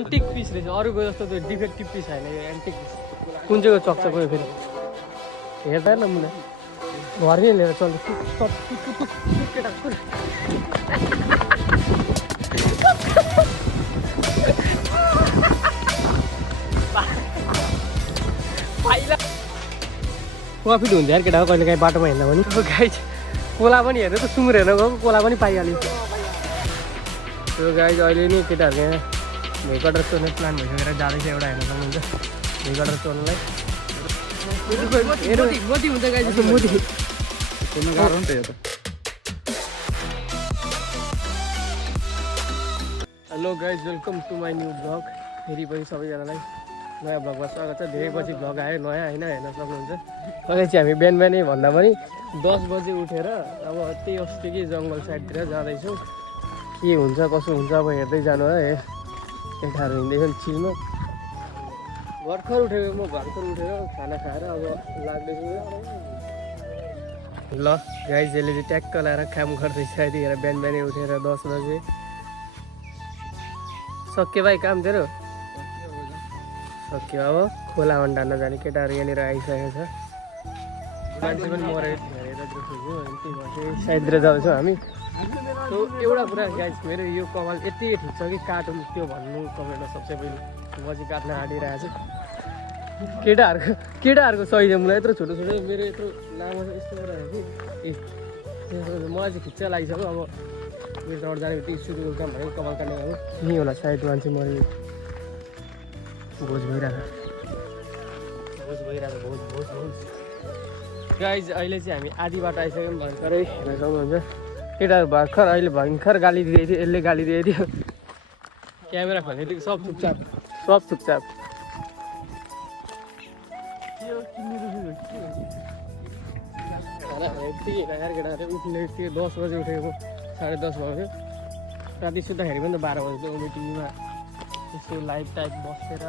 antique piece रहेछ अरूको जस्तो त्यो डिफेक्टिभ पिस होइन यो एन्टिक पिस कुन चाहिँको चक्छ गयो फेरि हेर्दा न मुना घरमै लिएर चल्छ केटा प्रफिट हुन्छ यार केटा कहिले काहीँ बाटोमा हिँड्दा पनि गाई कोला पनि हेर्नु त सुँगुर हेर्न गएको कोला पनि पाइहाल्यो त्यो गाई अहिले नि केटाहरू यहाँ भेकटर चोर्ने प्लान भइसकेर जाँदैछ एउटा हेर्न सक्नुहुन्छ भेकटर चोर्नलाई मोदी हुन्छ गाई जस्तो मोदी गाह्रो नि त यो त hello guys welcome to my new blog फेरि पनि सबैजनालाई नयाँ ब्लगमा स्वागत छ धेरै पछि ब्लग आयो नयाँ होइन हेर्न सक्नुहुन्छ अहिले चाहिँ हामी बिहान बिहानै भन्दा पनि 10 बजे उठेर अब त्यही अस्तिकै जङ्गल साइडतिर जाँदैछौँ के हुन्छ कसो हुन्छ अब हेर्दै जानु है केटाहरू हिँड्दैछन् चिलमा भर्खर उठेको म भर्खर उठेर खाना खाएर अब लाग्दैछु ल गाइज यसले चाहिँ ट्याक्क लगाएर काम गर्दैछ यतिखेर बिहान बिहानै उठेर 10 बजे सक्यो भाइ काम तेरो सक्यो अब खोला अन्डान जाने केटाहरू यहाँनिर आइसकेको छ मान्छे पनि मरेर साइडतिर जाँदैछौँ हामी एउटा कुरा गाइज मेरो यो कपाल यति ठिक छ कि काटौँ त्यो भन्नु कमेन्टमा सबसे पहिले म चाहिँ काट्न आँटिरहेको छु केटाहरूको सही छ मलाई यत्रो छोटो छोटो मेरो यत्रो लामो छ यस्तो कुराहरू कि मलाई चाहिँ खिच्चा लागिसक्यो अब मेरो तर्फ जाने बित्तिकै सुरुको काम भनेको कपाल काट्ने अब यहीँ होला सायद मान्छे मऱ्यो भोज भइरहेको भोज गाइज अहिले चाहिँ हामी आधी बाटो आइसक्यौँ भर्खरै हेर्न सक्नुहुन्छ केटाहरू भर्खर अहिले भयङ्कर गाली दिएको थियो यसले गाली दिएको थियो क्यामेरा खोल्नेदेखि सब चुपचाप यति यार केटाहरू उठ्ने त्यो 10 बजे उठेको 10:30 भयो राति सुत्दाखेरि पनि त 12 बजे मिटिङमा यस्तो लाइभ टाइप बसेर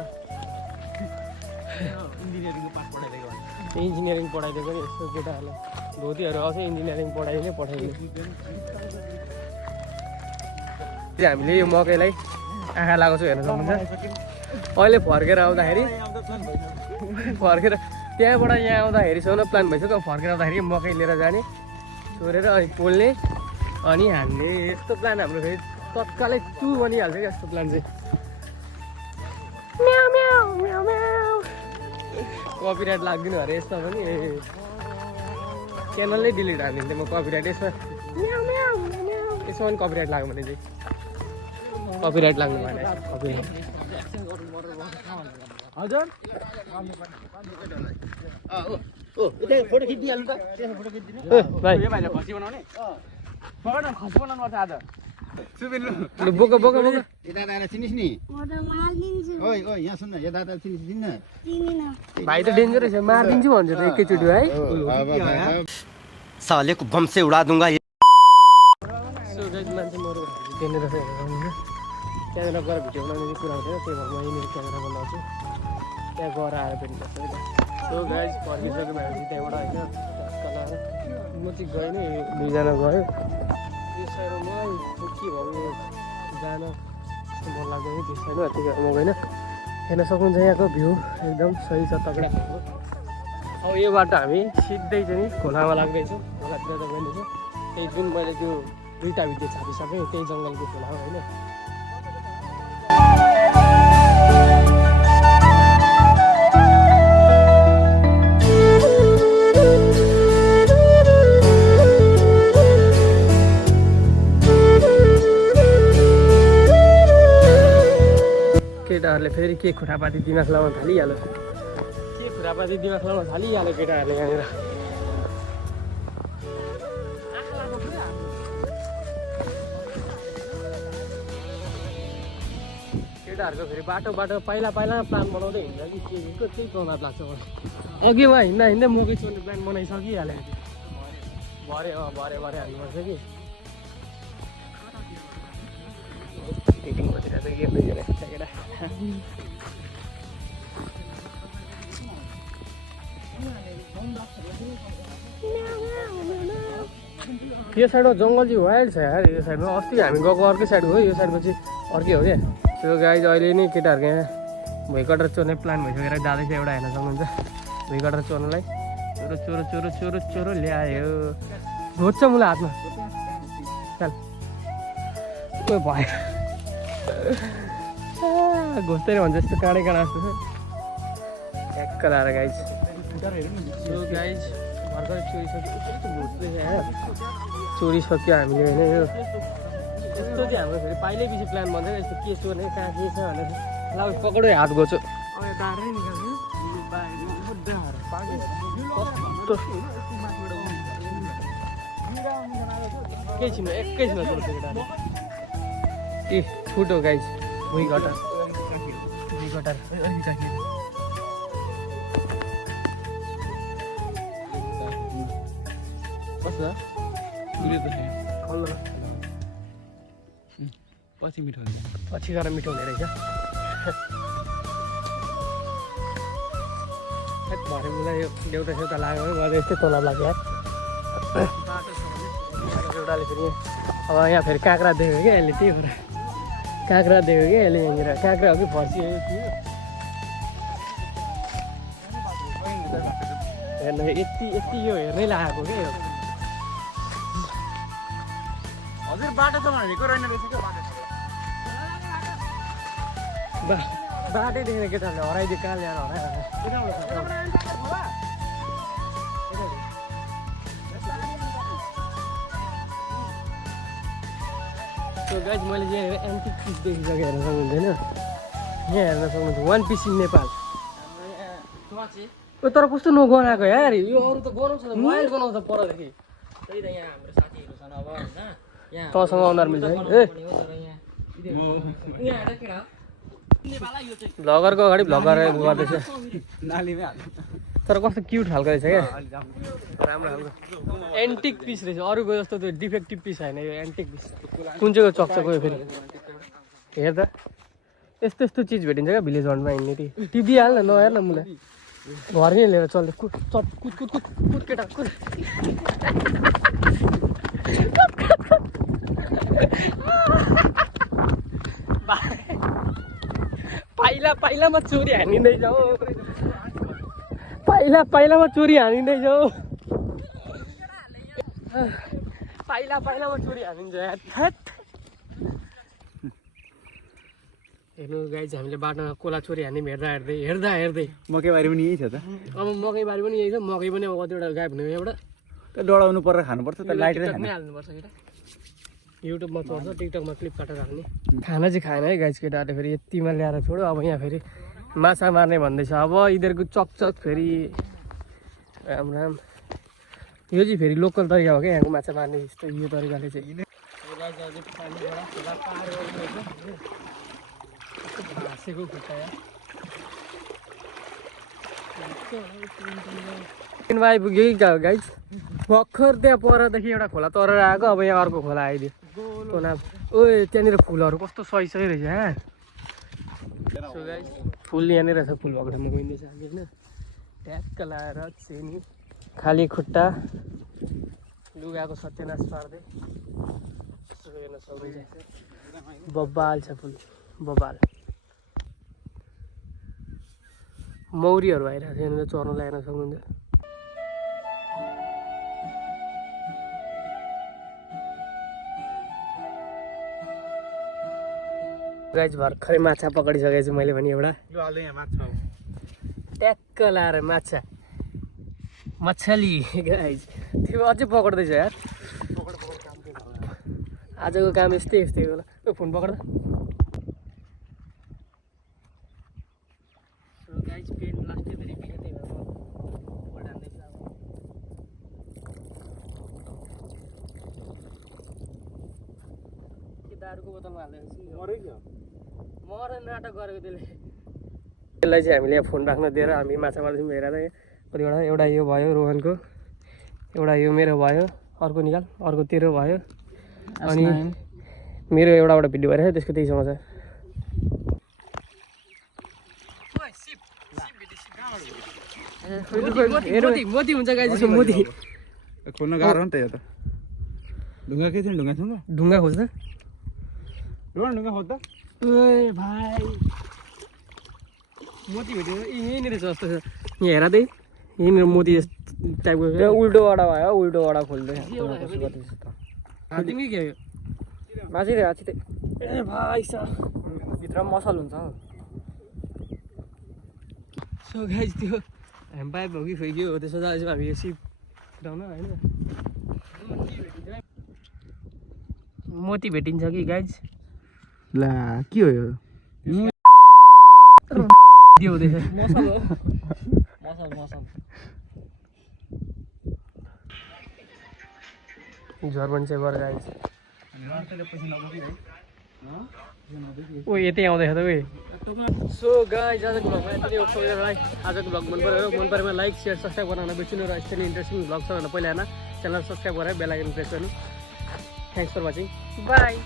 इन्जिनियरिङ पढाइदिएको नि यस्तो केटाहरूलाई धोतीहरू आउँछ इन्जिनियरिङ पढाइदिने पठाइदिने हामीले यो मकैलाई आँखा लगाएको छु हेर्न सक्नुहुन्छ अहिले फर्केर आउँदाखेरि त्यहाँबाट यहाँ आउँदाखेरिसम्म प्लान भइसक्यो फर्केर आउँदाखेरि मकै लिएर जाने छोडेर अनि पोल्ने अनि हान्ने यस्तो प्लान हाम्रो फेरि तत्कालै टु बनिहाल्छ क्या यस्तो प्लान चाहिँ कपिराइट लाग्दिनु अरे यस्तो पनि च्यानलै डिलिट हालिदिन्थेँ म कपिराइट यसमा पनि कपिराइट लाग्यो भने चाहिँ कपिराइट लाग्नु भएन कपिराइट हजुर फोटो खिचिदिइहाल्नु त भाइ खसी बनाउने खसी बनाउनु पर्छ आज बोका यता चिनिस् नि ओइ यहाँ सुन्न यता चिन्न भाइ त डेन्जर छ मारिदिन्छु भन्छ त एकैचोटि है सालेको बम से उडा दूंगा ये सो गाइस मान्छे मरो त्यहाँनिर त्यहाँनिर गएर भिडियो बनाउने कुरा हुँदैन त्यही भएर म यहीँनिर क्यामेरा बनाउँछु त्यहाँ गएर आएर भेट्नुपर्छ है सो गाइस फर्किसक्यौँ हामी त्यहाँबाट होइन म चाहिँ गएँ नि 2जना गयो यो साइडमा मलाई के भयो जान मन लाग्दैन त्यो साइडमा त्यही भएर म गएन हेर्न सक्नुहुन्छ यहाँको भ्यू एकदम सही छ तगडा अब यो बाटो हामी सिधै चाहिँ खोलामा लाग्दैछौँ खोलातिर त गइँदैछ त्यही जुन मैले त्यो 2टा भिडियो छापिसकेँ त्यही जङ्गलको खोला हो होइन केटाहरूले फेरि के खुरापाती दिमाग लगाउन थालिहाल्यो केटाहरूले यहाँनिर केटाहरूको फेरि बाटो पहिला प्लान बनाउँदै हिँड्छ कि केको त्यही प्रभाव लाग्छ मलाई अघिमा हिँड्दा मकै चोर्ने प्लान बनाइसकिहाल्यो भरे हाल्नुपर्छ कि मिटिङ बसिरहेको छ केटा यो साइडमा जङ्गल चाहिँ वाइल्ड छ यार यो साइडमा अस्ति हामी गएको अर्कै साइड हो यो साइडमा चाहिँ अर्कै हो क्या सो गाइज अहिले नि केटाहरूको यहाँ भुइँकटर चोर्ने प्लान भइसकेर जाँदैछ एउटा हेर्न सक्नुहुन्छ भुइँकटर चोर्नलाई चोरो चोरो चोरो चोरो चोरो ल्यायो घोज्छ मुला हातमा चल ओ भयो घोज्दैन भन्छ यस्तो काँडै काँडा जस्तो ट्याक्क लाएर गाइज सो गाइज भर्खरै चोरिसक्यो हामीले होइन यो यस्तो चाहिँ हाम्रो फेरि पहिल्यै पछि प्लान भन्छ यस्तो के चोर्ने कहाँ के छ भनेर ल पकडो हात घोच्यो एकैछिनमा एकैछिनमा चोर्छ केटाले ए फुटो गाइज भुइँकटर पछि गएर मिठो हुने रहेछ भरे मलाई यो देउता सेउता लाग्यो भने मलाई यस्तै तलब लाग्यो एउटाले फेरि अब यहाँ फेरि काँक्रा देख्यो क्या यसले त्यही भएर काँक्रा देख्यो क्या यसले यहाँनिर काँक्रा हो कि फर्सी हो हेर्नु यति यति यो हेर्नै लागेको क्या यो हजुर बाटो त भनेको रहेन रहेछ क्या बाटै देखेर केटाहरूले हराइदियो कहाँ ल्याएर हरायो गाइज मैले चाहिँ एन्टिक पिस देखिसकेँ हेर्न सक्नुहुन्छ होइन यहाँ हेर्न सक्नुहुन्छ वान पिस इन नेपाल तर कस्तो नगनाएको यार यो अरू त गनाउँछ त मोबाइल गनाउँछ परदेखि त्यही त यहाँ हाम्रो साथीहरू छन् अब होइन तँसँग अनुहार मिल्छ है भ्लगरको अगाडि भ्लगर गर्दैछ तर कस्तो क्युट खालको रहेछ क्या राम्रो खालको एन्टिक पिस रहेछ अरूको जस्तो त्यो डिफेक्टिभ पिस होइन यो एन्टिक पिस कुन चाहिँको चक्चको फेरि हेर त यस्तो यस्तो चिज भेटिन्छ क्या भिलेज हन्टमा हिँड्ने टिपिहाल्न नहेर्न मलाई घर नै लिएर चल्दै कुद कुद कुद कुद कुद केटा कुद पाइलामा चोरी हानिँदैछ हौ पाइलामा चोरी हानिँदैछ हौ पाइलामा चोरी हानिन्छ हेर्नु गाइज हामीले बाटोमा कोला चोरी हान्ने हेर्दा हेर्दै मकैबारी पनि यही छ त अब मकैबारी पनि यही छ मकै पनि अब कतिवटा गायब हुने एउटा डढाउनु परेर खानुपर्छ त लाइटै हाल्नुपर्छ केटा युट्युबमा चल्छ टिकटकमा क्लिप काटेर हाल्ने खाना चाहिँ खाएन है गाइज केटाहरूले फेरि यतिमा ल्याएर छोड्यो अब यहाँ फेरि माछा मार्ने भन्दैछ अब यिनीहरूको चकचक फेरि राम राम यो चाहिँ फेरि लोकल तरिका हो क्या यहाँको माछा मार्ने जस्तो यो तरिकाले चाहिँ भाँसेको खुट्टा आइपुग्यो कि गाइज भर्खर त्यहाँ परदेखि एउटा खोला तरेर आएको अब यहाँ अर्को खोला आइदियो ओए त्यहाँनिर फुलहरू कस्तो सही सही रहेछ यहाँ फुल यहाँनिर रहेछ फुल भएको ठाउँमा गइँदैछ हामी होइन ट्याक्क लाएर चेनी खाली खुट्टा लुगाको सत्यनाश पार्दै हेर्न सक्दैछ बब्बाल छ फुल बब्बाल मौरीहरू आइरहेको छ यहाँनिर चर्नलाई हेर्न सक्नुहुन्छ गाइज भर्खरै माछा पक्रिसकेको छु मैले पनि एउटा ट्याक्क लाएर माछा मछली गाइज त्यो अझै पक्रिँदैछ यार आजको काम यस्तै होला ओ फोन पक्र्दा गाइज पेट लास्टै फेरि बिग्रिँदै भयो पल्टाउँदैछ अब के दारुको बोतलमा हाल्दैछ मरेन नाटक गरेको त्यसलाई चाहिँ हामीले यहाँ फोन राख्न दिएर हामी माछा मार्दैछौँ हेरेर कतिवटा एउटा यो भयो रोहनको एउटा यो मेरो भयो अर्को निकाल अर्को तेरो भयो अनि मेरो एउटाबाट भिडियो भइरहेको त्यसको त्यही समाचार मोती हुन्छ गाई जस्तो मोती खोल्न गाह्रो नि त यो त ढुङ्गा के थियो ढुङ्गा खोज्दा ढुङ्गा खोज्दा ढुङ्गा खोज्दा ओए भाइ मोती भेट्यो यहीँनिर छ जस्तो छ यहाँ हेर दे यहीँनिर मोती टाइपको त्यो उल्टोबाट भयो उल्टोबाट खोल्दै तिमी के हो माथि हाथी ए भाइ सा भित्र मसल हुन्छ सो गाइस त्यो हामी पाइप हो कि खोइ के हो त्यसो चाहिँ हामी यो सिप उठाउन होइन मोती भेटिन्छ कि गाइज ला के हो यो त्यो हुँदैछ मसल हो मसल जर्मन चाहिँ गर गाइज ओ यतै आउँदैछ त उयो सो गाइज आजको भ्लगमा यति नै हो सबैजनालाई आजको भ्लग मन पऱ्यो लाइक सेयर सब्सक्राइब गर्न बिर्सिनु र यस्तै इन्ट्रेस्टिङ भ्लग छ भनेर पहिला हेर्न च्यानल सब्सक्राइब गरेर बेल आइकन प्रेस गर्नु थ्याङ्क्स फर वाचिङ बाई